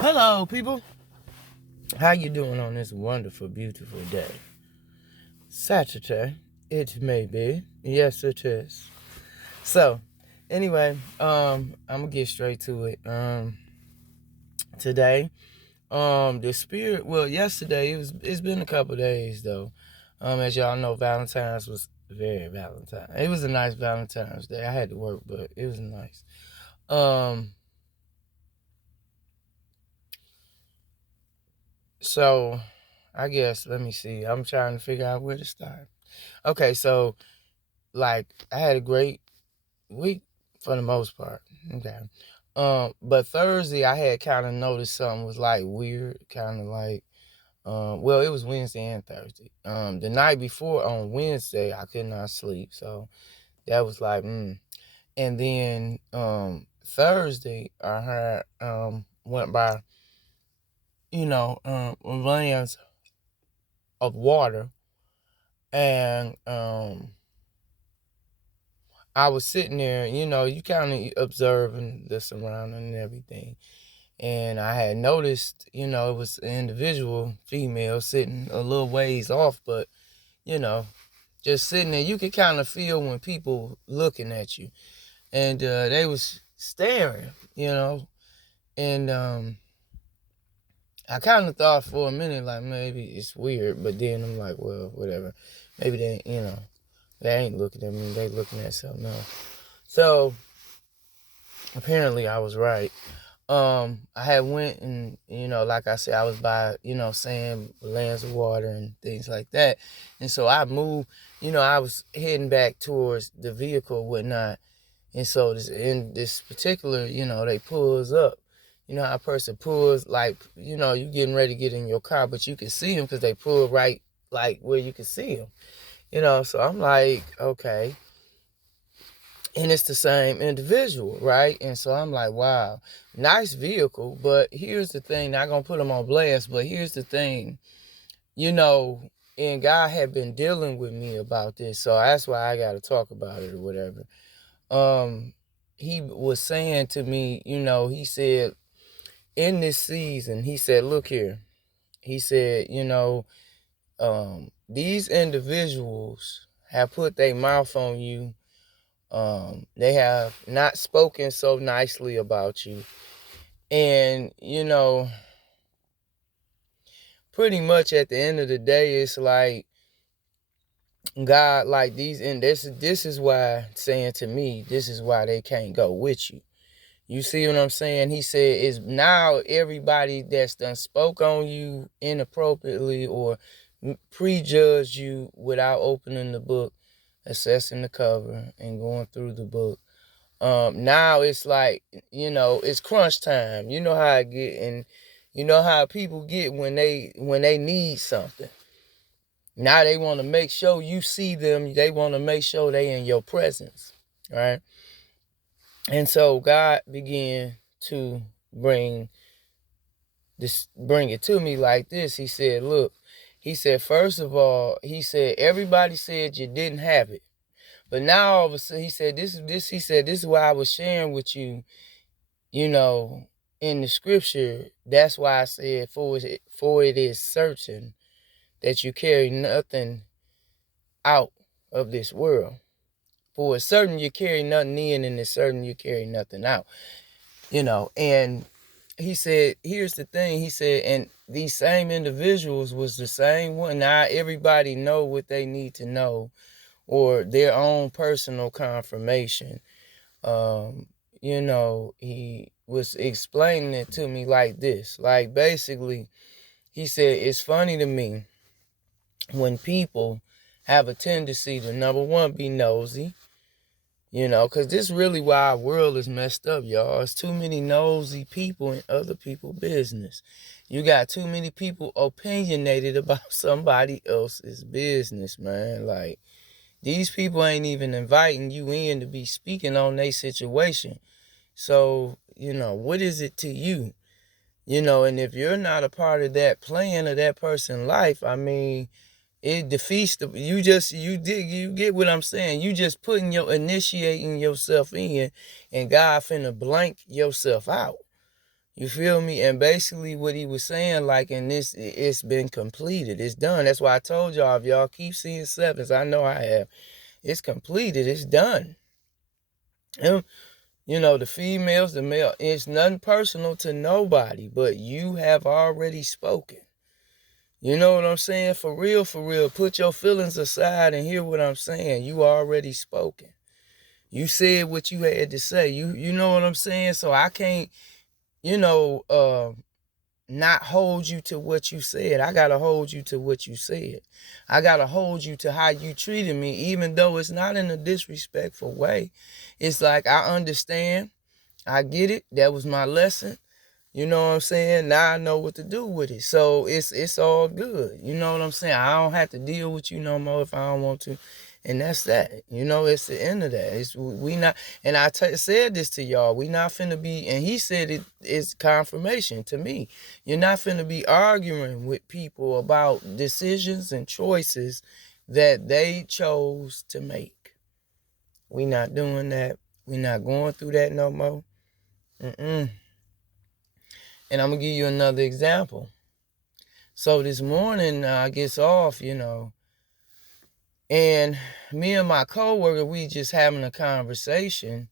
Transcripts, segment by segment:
Hello, people. How you doing on this wonderful, beautiful day? Saturday, it may be. Yes, it is. So, anyway, I'm gonna get straight to it. Today, the spirit. Well, yesterday it's been a couple days though. As y'all know, Valentine's was very Valentine. It was a nice Valentine's Day. I had to work, but it was nice. Um, so I guess let me see. I'm trying to figure out where to start. Okay, so like I had a great week for the most part. Okay. But Thursday I had kind of noticed something was like weird, kind of like well, it was Wednesday and Thursday. The night before on Wednesday I could not sleep, so that was like And then Thursday I had went by, lanes of water, and I was sitting there, you kind of observing the surrounding and everything. And I had noticed, it was an individual female sitting a little ways off, but, you know, just sitting there. You could kind of feel when people looking at you. And they was staring, And I kind of thought for a minute, like, maybe it's weird. But then I'm like, well, whatever. Maybe they ain't looking at me. They looking at something else. So apparently I was right. I had went and, like I said, I was by, sand, lands of water and things like that. And so I moved, I was heading back towards the vehicle and whatnot. And so in this particular, they pulls up. You know how a person pulls, like, you getting ready to get in your car, but you can see them because they pull right, like, where you can see them. So I'm like, okay. And it's the same individual, right? And so I'm like, wow, nice vehicle. But here's the thing, not gonna put them on blast, but here's the thing, and God had been dealing with me about this, so that's why I gotta talk about it or whatever. He was saying to me, he said, in this season, he said, look here. He said, these individuals have put their mouth on you. They have not spoken so nicely about you. And, pretty much at the end of the day, it's like God, like these, and this is why saying to me, this is why they can't go with you. You see what I'm saying? He said, is now everybody that's done spoke on you inappropriately or prejudged you without opening the book, assessing the cover, and going through the book. Now it's like, it's crunch time. You know how I get, and you know how people get when they need something. Now they want to make sure you see them. They want to make sure they in your presence, right? And so God began to bring it to me like this. He said, look, he said, first of all, he said, everybody said you didn't have it. But now all of a sudden, he said, he said, this is why I was sharing with you, in the scripture. That's why I said, for it is certain that you carry nothing out of this world. For it's certain you carry nothing in, and it's certain you carry nothing out. And he said, here's the thing. He said, and these same individuals was the same one. Now everybody know what they need to know, or their own personal confirmation. He was explaining it to me like this. Like, basically, he said, it's funny to me when people have a tendency to, number one, be nosy. Because this is really why our world is messed up, y'all. It's too many nosy people in other people's business. You got too many people opinionated about somebody else's business, man. Like, these people ain't even inviting you in to be speaking on their situation. So, what is it to you? And if you're not a part of that plan of that person's life, I mean, it defeats you get what I'm saying. You just initiating yourself in, and God finna blank yourself out. You feel me? And basically what he was saying, like, in this, it's been completed. It's done. That's why I told y'all, if y'all keep seeing sevens, I know I have. It's completed. It's done. And, the females, the male, it's nothing personal to nobody, but you have already spoken. You know what I'm saying? For real, put your feelings aside and hear what I'm saying. You already spoken. You said what you had to say. You know what I'm saying? So I can't, not hold you to what you said. I gotta hold you to what you said. I gotta hold you to how you treated me, even though it's not in a disrespectful way. It's like, I understand. I get it. That was my lesson. You know what I'm saying? Now I know what to do with it. So it's all good. You know what I'm saying? I don't have to deal with you no more if I don't want to. And that's that. It's the end of that. We not, and said this to y'all. We not finna be, and he said it's confirmation to me. You're not finna be arguing with people about decisions and choices that they chose to make. We not doing that. We not going through that no more. And I'm going to give you another example. So this morning, I gets off, and me and my coworker, we just having a conversation,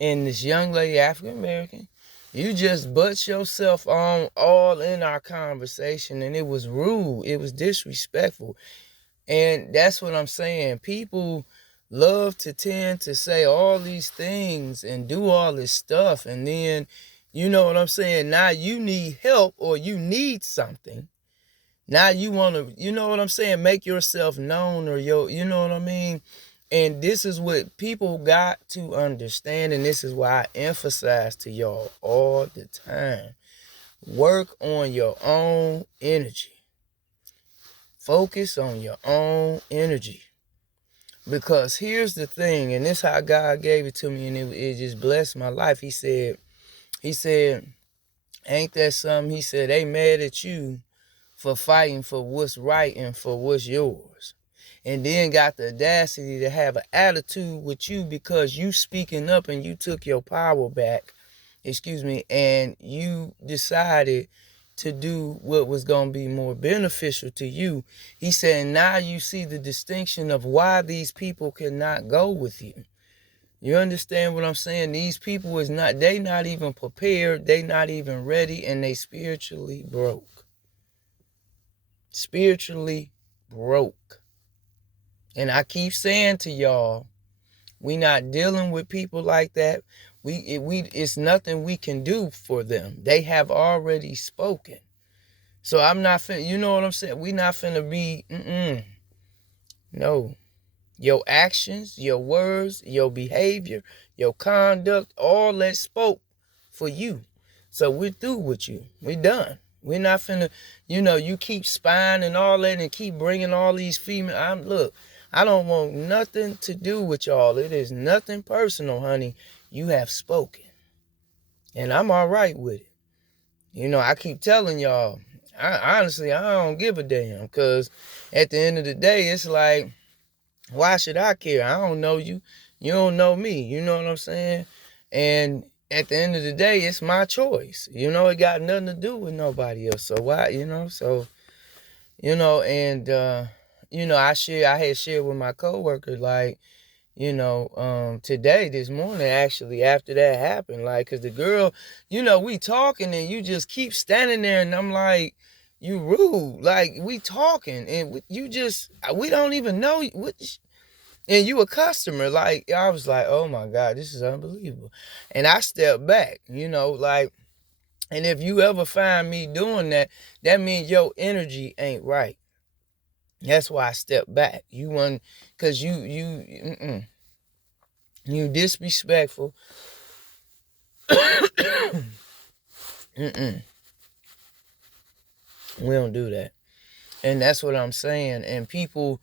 and this young lady, African American, you just butt yourself on all in our conversation, and it was rude. It was disrespectful. And that's what I'm saying. People love to tend to say all these things and do all this stuff, and then, you know what I'm saying? Now you need help or you need something. Now you want to, you know what I'm saying? Make yourself known, or you know what I mean? And this is what people got to understand. And this is why I emphasize to y'all all the time. Work on your own energy. Focus on your own energy. Because here's the thing, and this is how God gave it to me, and it just blessed my life. He said, ain't that something? He said, they mad at you for fighting for what's right and for what's yours. And then got the audacity to have an attitude with you because you speaking up and you took your power back, and you decided to do what was going to be more beneficial to you. He said, now you see the distinction of why these people cannot go with you. You understand what I'm saying? These people they not even prepared, they not even ready, and they spiritually broke. Spiritually broke. And I keep saying to y'all, we not dealing with people like that. It's nothing we can do for them. They have already spoken. So I'm not finna, you know what I'm saying? We not finna be, no. Your actions, your words, your behavior, your conduct, all that spoke for you. So we're through with you. We done. We're not finna, you keep spying and all that and keep bringing all these female. Look, I don't want nothing to do with y'all. It is nothing personal, honey. You have spoken. And I'm all right with it. I keep telling y'all, honestly, I don't give a damn. Because at the end of the day, it's like, why should I care? I don't know you. You don't know me. You know what I'm saying? And at the end of the day, it's my choice. It got nothing to do with nobody else. So why, and, I had shared with my coworker, like, today, this morning, actually, after that happened, like, because the girl, we talking and you just keep standing there, and I'm like, you rude. Like, we talking and we don't even know and you a customer. Like, I was like, oh my God, this is unbelievable. And I stepped back, like, and if you ever find me doing that, that means your energy ain't right. That's why I stepped back. Because you disrespectful. We don't do that. And that's what I'm saying. And people,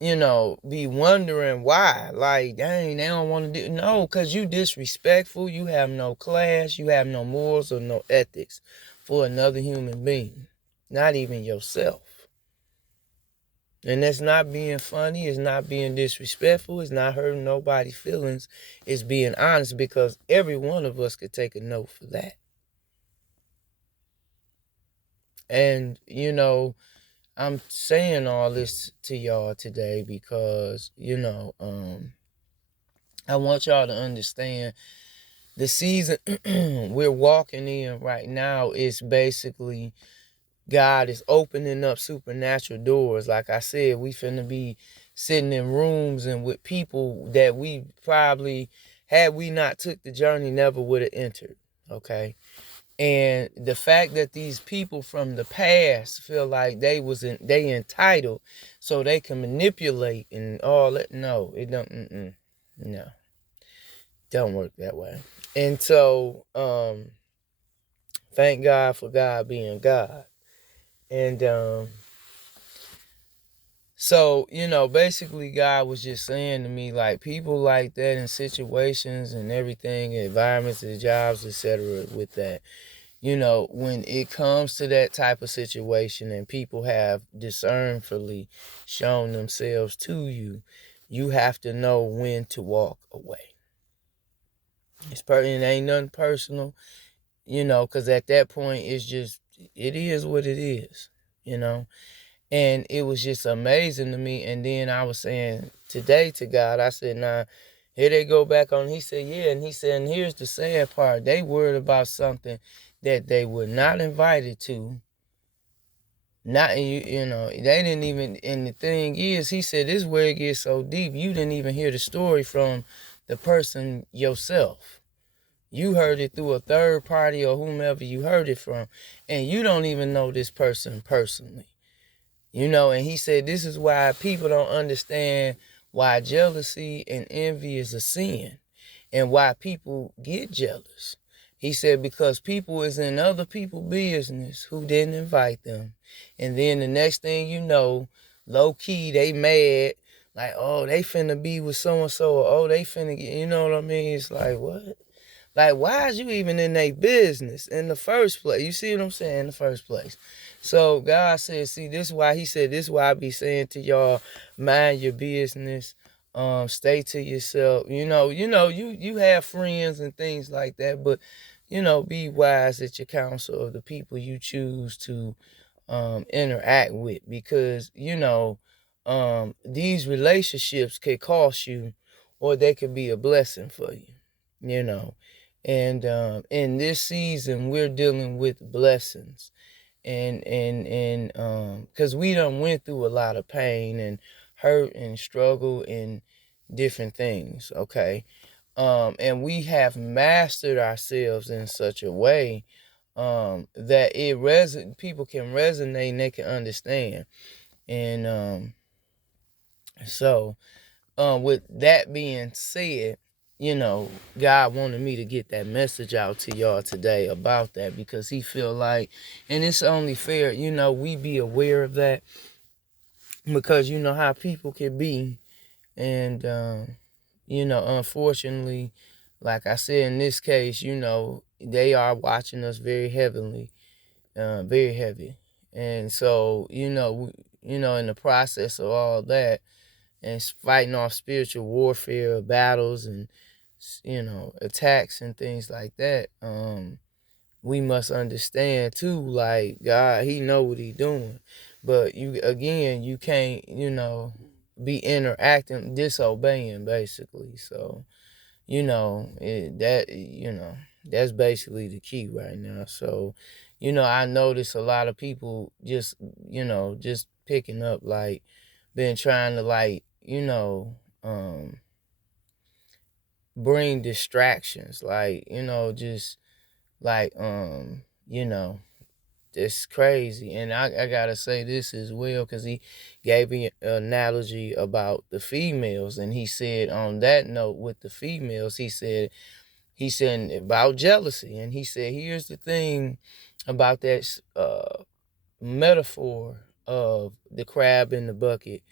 be wondering why. Like, dang, they don't want to do. No, because you disrespectful. You have no class. You have no morals or no ethics for another human being. Not even yourself. And that's not being funny. It's not being disrespectful. It's not hurting nobody's feelings. It's being honest, because every one of us could take a note for that. And, I'm saying all this to y'all today because, I want y'all to understand the season we're walking in right now is basically God is opening up supernatural doors. Like I said, we finna be sitting in rooms and with people that we probably, had we not took the journey, never would have entered. Okay. And the fact that these people from the past feel like they entitled, so they can manipulate and all that. No, it don't. No, don't work that way. And so, thank God for God being God. And so, basically God was just saying to me, like, people like that in situations and everything, environments, and jobs, etc. with that. When it comes to that type of situation and people have discernfully shown themselves to you, you have to know when to walk away. It ain't nothing personal, because at that point it is what it is, and it was just amazing to me. And then I was saying today to God, I said, nah, here they go back on. He said, yeah. And he said, and here's the sad part. They worried about something that they were not invited to. Not, they didn't even, and the thing is, he said, this is where it gets so deep. You didn't even hear the story from the person yourself. You heard it through a third party or whomever you heard it from. And you don't even know this person personally. And he said, this is why people don't understand why jealousy and envy is a sin and why people get jealous. He said, because people is in other people's business who didn't invite them. And then the next thing you know, low key, they mad. Like, oh, they finna be with so-and-so. Or, oh, they finna get, you know what I mean? It's like, what? Like, why is you even in their business in the first place? You see what I'm saying? In the first place. So God said, see, this is why he said, this is why I be saying to y'all, mind your business. Stay to yourself. You have friends and things like that, but be wise at your counsel of the people you choose to interact with, because these relationships can cost you, or they could be a blessing for you. And in this season, we're dealing with blessings, and because we done went through a lot of pain and hurt and struggle and different things. Okay. And we have mastered ourselves in such a way that people can resonate and they can understand. And so with that being said, God wanted me to get that message out to y'all today about that, because he feel like, and it's only fair, we be aware of that, because you know how people can be. And unfortunately, like I said, in this case, they are watching us very heavily, very heavy. And so, in the process of all that, and fighting off spiritual warfare, battles, and attacks and things like that, we must understand too, like, God, he know what he doing. But you can't, be interacting, disobeying, basically. So, that's basically the key right now. So, I notice a lot of people just picking up, like, been trying to, like, bring distractions, like, just like, it's crazy. And I gotta say this as well, because he gave me an analogy about the females, and he said, on that note with the females, he said about jealousy, and he said, here's the thing about that metaphor of the crab in the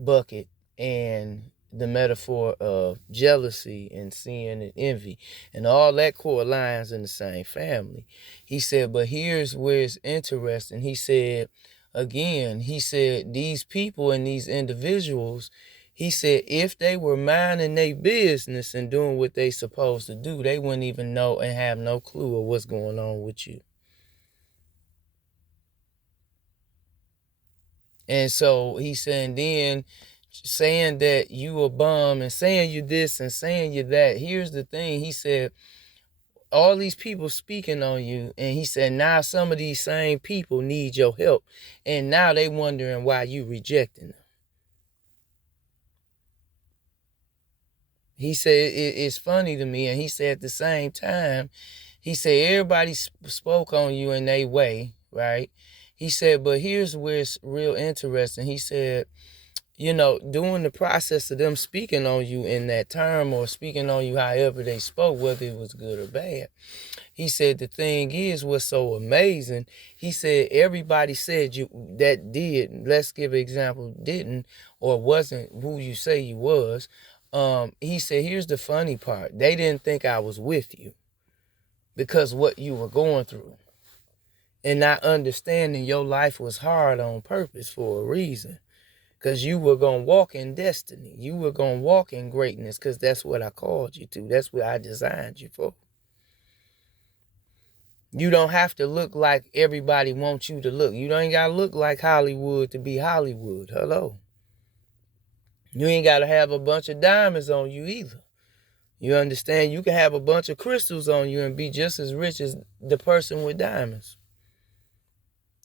bucket and the metaphor of jealousy and sin and envy, and all that core lines in the same family. He said, but here's where it's interesting. He said, again, these people and these individuals, he said, if they were minding their business and doing what they supposed to do, they wouldn't even know and have no clue of what's going on with you. And so he said, then saying that you a bum and saying you this and saying you that. Here's the thing. He said, all these people speaking on you. And he said, now some of these same people need your help. And now they wondering why you rejecting them. He said, it's funny to me. And he said at the same time, he said, everybody spoke on you in their way, right? He said, but here's where it's real interesting. He said, you know, during the process of them speaking on you in that term or speaking on you however they spoke, whether it was good or bad, he said the thing is what's so amazing, he said everybody said you that did, let's give an example, didn't or wasn't who you say you was. He said, here's the funny part. They didn't think I was with you because what you were going through. And not understanding your life was hard on purpose for a reason. Because you were going to walk in destiny. You were going to walk in greatness because that's what I called you to. That's what I designed you for. You don't have to look like everybody wants you to look. You don't got to look like Hollywood to be Hollywood. Hello. You ain't got to have a bunch of diamonds on you either. You understand? You can have a bunch of crystals on you and be just as rich as the person with diamonds.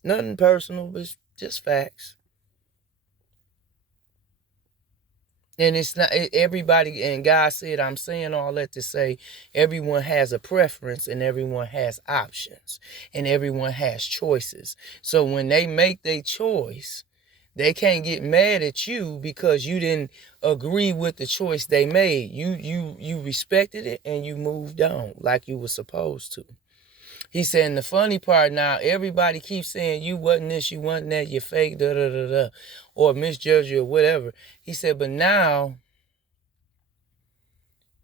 Nothing personal, but just facts. And it's not everybody, and God said, I'm saying all that to say everyone has a preference and everyone has options and everyone has choices. So when they make their choice, they can't get mad at you because you didn't agree with the choice they made. You respected it and you moved on like you were supposed to. He said, and the funny part now, everybody keeps saying you wasn't this, you wasn't that, you're fake, da da da da, or misjudge you or whatever. He said, but now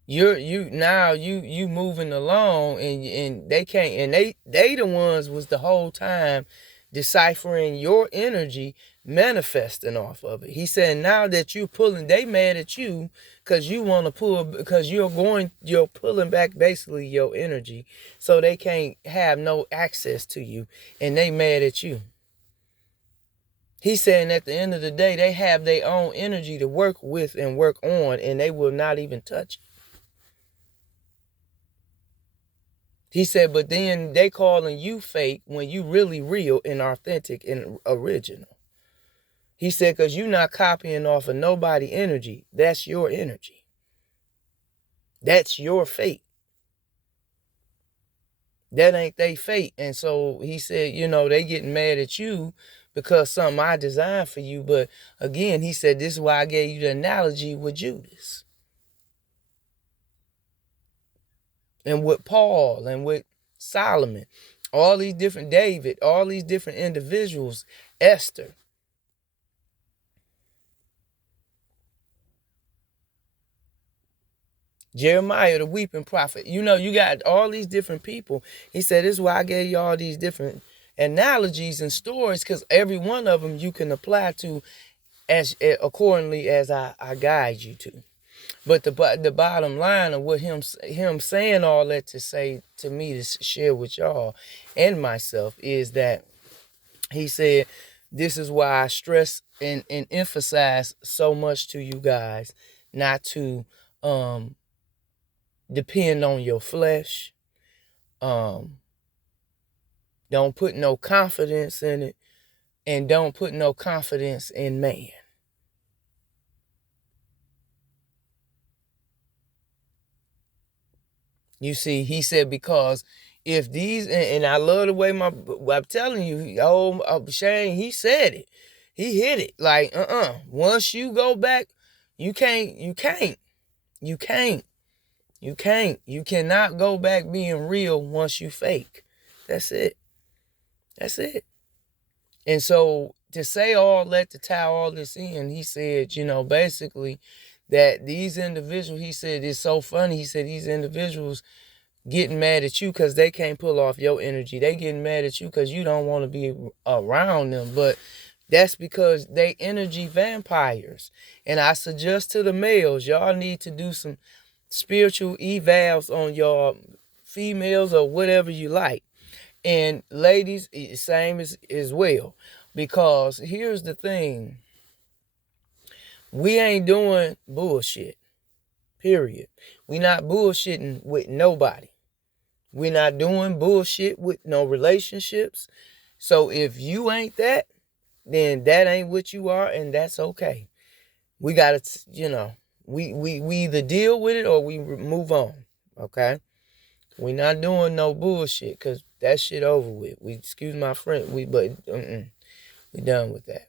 you moving along and they can't, and they the ones was the whole time deciphering your energy, manifesting off of it. He said, now that you pulling, they mad at you because you want to pull, because you're pulling back basically your energy, so they can't have no access to you, and they mad at you. He's saying at the end of the day, they have their own energy to work with and work on, and they will not even touch it. He said, but then they calling you fake when you really real and authentic and original. He said, because you're not copying off of nobody energy. That's your energy. That's your fate. That ain't they fate. And so he said, you know, they getting mad at you because something I designed for you. But again, he said, this is why I gave you the analogy with Judas. And with Paul and with Solomon, all these different David, all these different individuals, Esther. Jeremiah, the weeping prophet. You know, you got all these different people. He said, this is why I gave you all these different analogies and stories, because every one of them you can apply to as accordingly as I guide you to. But the bottom line of what him saying all that to say to me to share with y'all and myself is that he said, this is why I stress and emphasize so much to you guys not to depend on your flesh. Don't put no confidence in it, and don't put no confidence in man. You see, he said, because if these, and I love the way I'm telling you, Shane, he said it. He hit it. Like, once you go back, you cannot go back being real once you fake. That's it. And so to say all that, to tie all this in, he said, you know, basically that these individuals, he said, it's so funny. He said, these individuals getting mad at you because they can't pull off your energy. They getting mad at you because you don't want to be around them. But that's because they energy vampires. And I suggest to the males, y'all need to do some spiritual evals on your females or whatever you like. And ladies, same as well. Because here's the thing. We ain't doing bullshit. Period. We not bullshitting with nobody. We not doing bullshit with no relationships. So if you ain't that, then that ain't what you are, and that's okay. We gotta, we either deal with it or we move on. Okay? We not doing no bullshit, cause that shit over with. We excuse my friend. We done with that.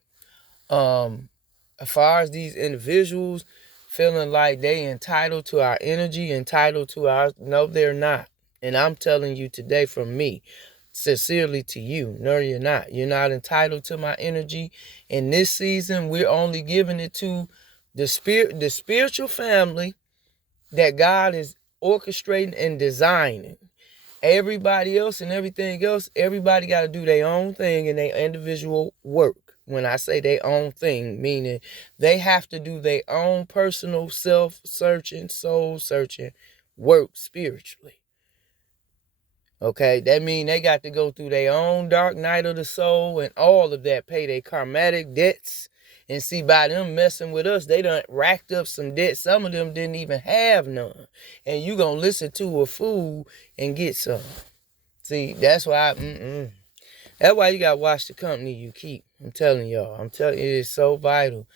As far as these individuals feeling like they entitled to our energy, entitled to our, no, they're not. And I'm telling you today from me, sincerely to you, no, you're not. You're not entitled to my energy. In this season, we're only giving it to the spiritual family that God is orchestrating and designing. Everybody else and everything else, everybody got to do their own thing in their individual work. When I say their own thing, meaning they have to do their own personal self-searching, soul-searching work spiritually. Okay, that means they got to go through their own dark night of the soul and all of that, pay their karmatic debts. And see, by them messing with us, they done racked up some debt. Some of them didn't even have none. And you gonna listen to a fool and get some. See, that's why that's why you gotta watch the company you keep. I'm telling y'all. I'm telling you, it's so vital.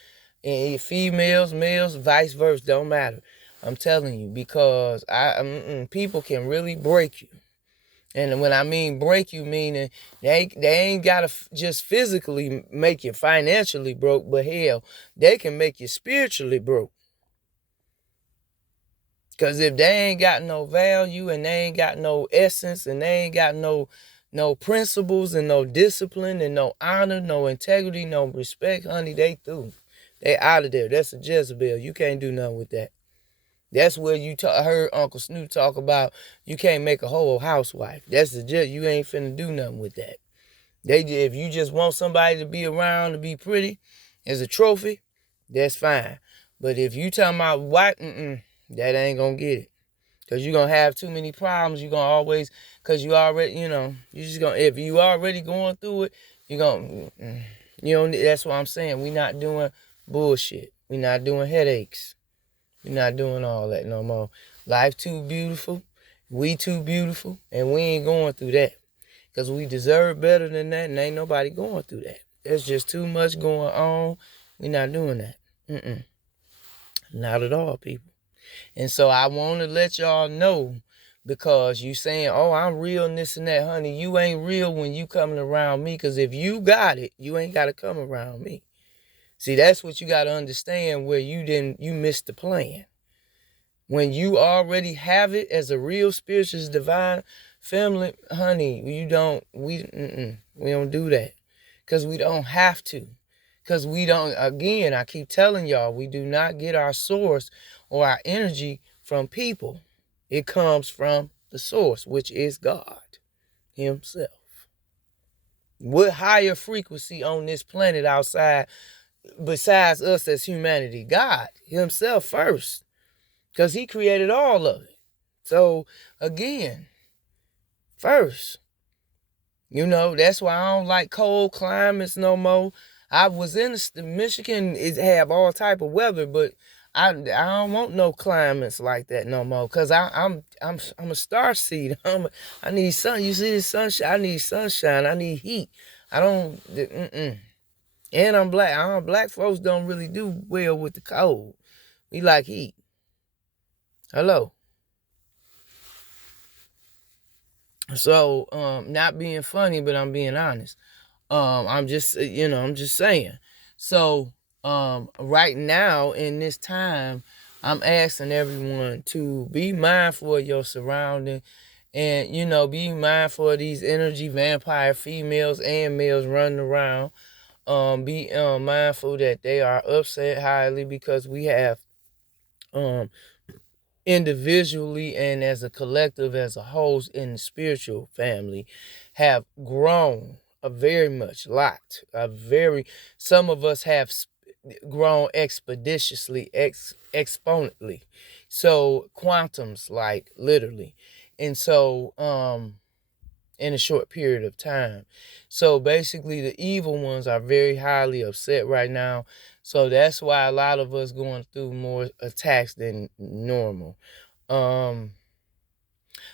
And females, males, vice versa, don't matter. I'm telling you, because people can really break you. And when I mean break you, meaning they ain't got to just physically make you financially broke, but hell, they can make you spiritually broke. Because if they ain't got no value and they ain't got no essence and they ain't got no principles and no discipline and no honor, no integrity, no respect, honey, they through. They out of there. That's a Jezebel. You can't do nothing with that. That's where you heard Uncle Snoop talk about you can't make a whole housewife. That's you ain't finna do nothing with that. If you just want somebody to be around to be pretty as a trophy, that's fine. But if you talking about white, that ain't gonna get it. Cause you're gonna have too many problems. You're gonna always, cause you already, you just gonna, if you already going through it, you're gonna, that's what I'm saying. We not doing bullshit. We not doing headaches. We're not doing all that no more. Life too beautiful. We too beautiful. And we ain't going through that. Because we deserve better than that. And ain't nobody going through that. There's just too much going on. We're not doing that. Not at all, people. And so I want to let y'all know. Because you saying, oh, I'm real and this and that. Honey, you ain't real when you coming around me. Because if you got it, you ain't got to come around me. See, that's what you got to understand, where you missed the plan. When you already have it as a real spiritual divine family, honey, we don't do that. Because we don't have to. Because we don't, again, I keep telling y'all, we do not get our source or our energy from people. It comes from the source, which is God himself. What higher frequency on this planet outside besides us as humanity? God himself first, because he created all of it. So again, first, that's why I don't like cold climates no more. I was in Michigan. It have all type of weather, but I don't want no climates like that no more. Cause I'm a star seed. I need sun. You see the sunshine? I need sunshine. I need heat. I don't. And I'm black. Black folks don't really do well with the cold. We like heat. Hello. So, not being funny, but I'm being honest. I'm just saying. So, right now in this time, I'm asking everyone to be mindful of your surrounding and, be mindful of these energy vampire females and males running around. Be mindful that they are upset highly because we have individually and as a collective, as a whole in the spiritual family, have grown a very much lot. Some of us have grown expeditiously, exponentially. So quantums, like literally. And so in a short period of time. So basically the evil ones are very highly upset right now. So that's why a lot of us going through more attacks than normal.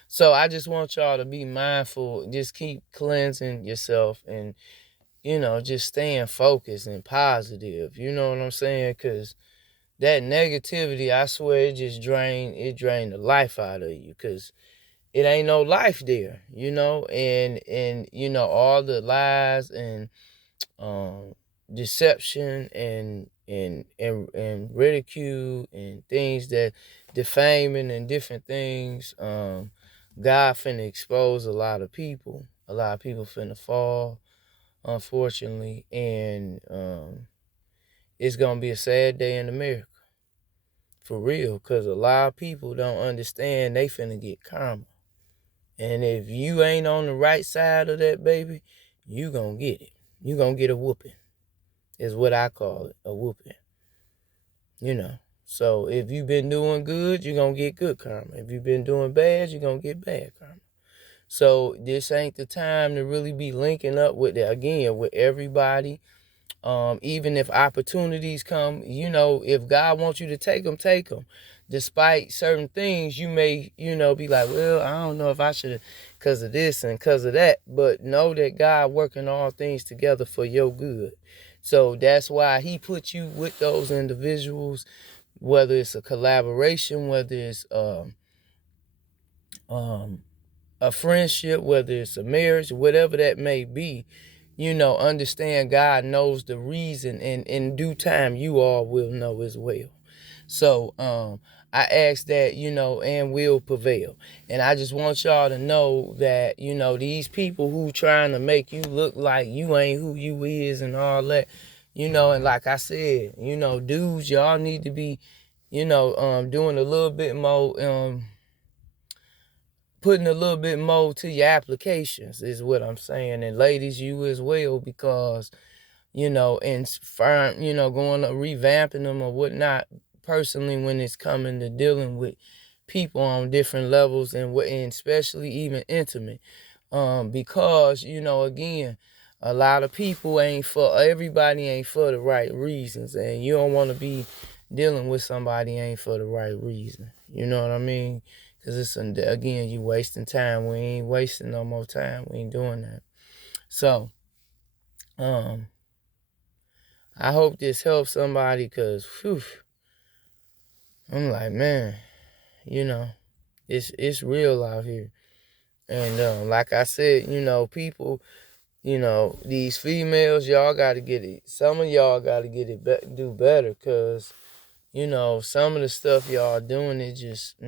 So I just want y'all to be mindful. Just keep cleansing yourself and, just staying focused and positive. You know what I'm saying? Because that negativity, I swear, it drained the life out of you. Because it ain't no life there, and all the lies and deception and ridicule and things that defaming and different things. God finna expose a lot of people. A lot of people finna fall, unfortunately, and it's gonna be a sad day in America, for real, because a lot of people don't understand they finna get karma. And if you ain't on the right side of that, baby, you gonna get it. You gonna get a whooping, is what I call it, a whooping. So if you've been doing good, you're gonna get good karma. If you've been doing bad, you're gonna get bad karma. So this ain't the time to really be linking up with everybody. Even if opportunities come, if God wants you to take them, take them. Despite certain things, you may, be like, well, I don't know if I should, because of this and because of that. But know that God working all things together for your good. So that's why he put you with those individuals, whether it's a collaboration, whether it's a friendship, whether it's a marriage, whatever that may be. Understand God knows the reason, and in due time, you all will know as well. So, I ask that, and will prevail. And I just want y'all to know that, these people who trying to make you look like you ain't who you is and all that, and like I said, dudes, y'all need to be, doing a little bit more, putting a little bit more to your applications is what I'm saying. And ladies, you as well, because, and firm, going to revamping them or whatnot, personally, when it's coming to dealing with people on different levels and especially even intimate. Because, again, a lot of people everybody ain't for the right reasons. And you don't want to be dealing with somebody ain't for the right reason. You know what I mean? Because again, you wasting time. We ain't wasting no more time. We ain't doing that. So, I hope this helps somebody, because, I'm like, man, it's real out here. And like I said, people, these females, y'all got to get it. Some of y'all got to get it, do better, because, some of the stuff y'all doing, it just,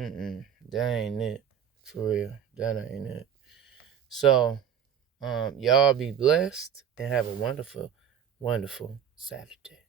that ain't it. For real, that ain't it. So, y'all be blessed and have a wonderful, wonderful Saturday.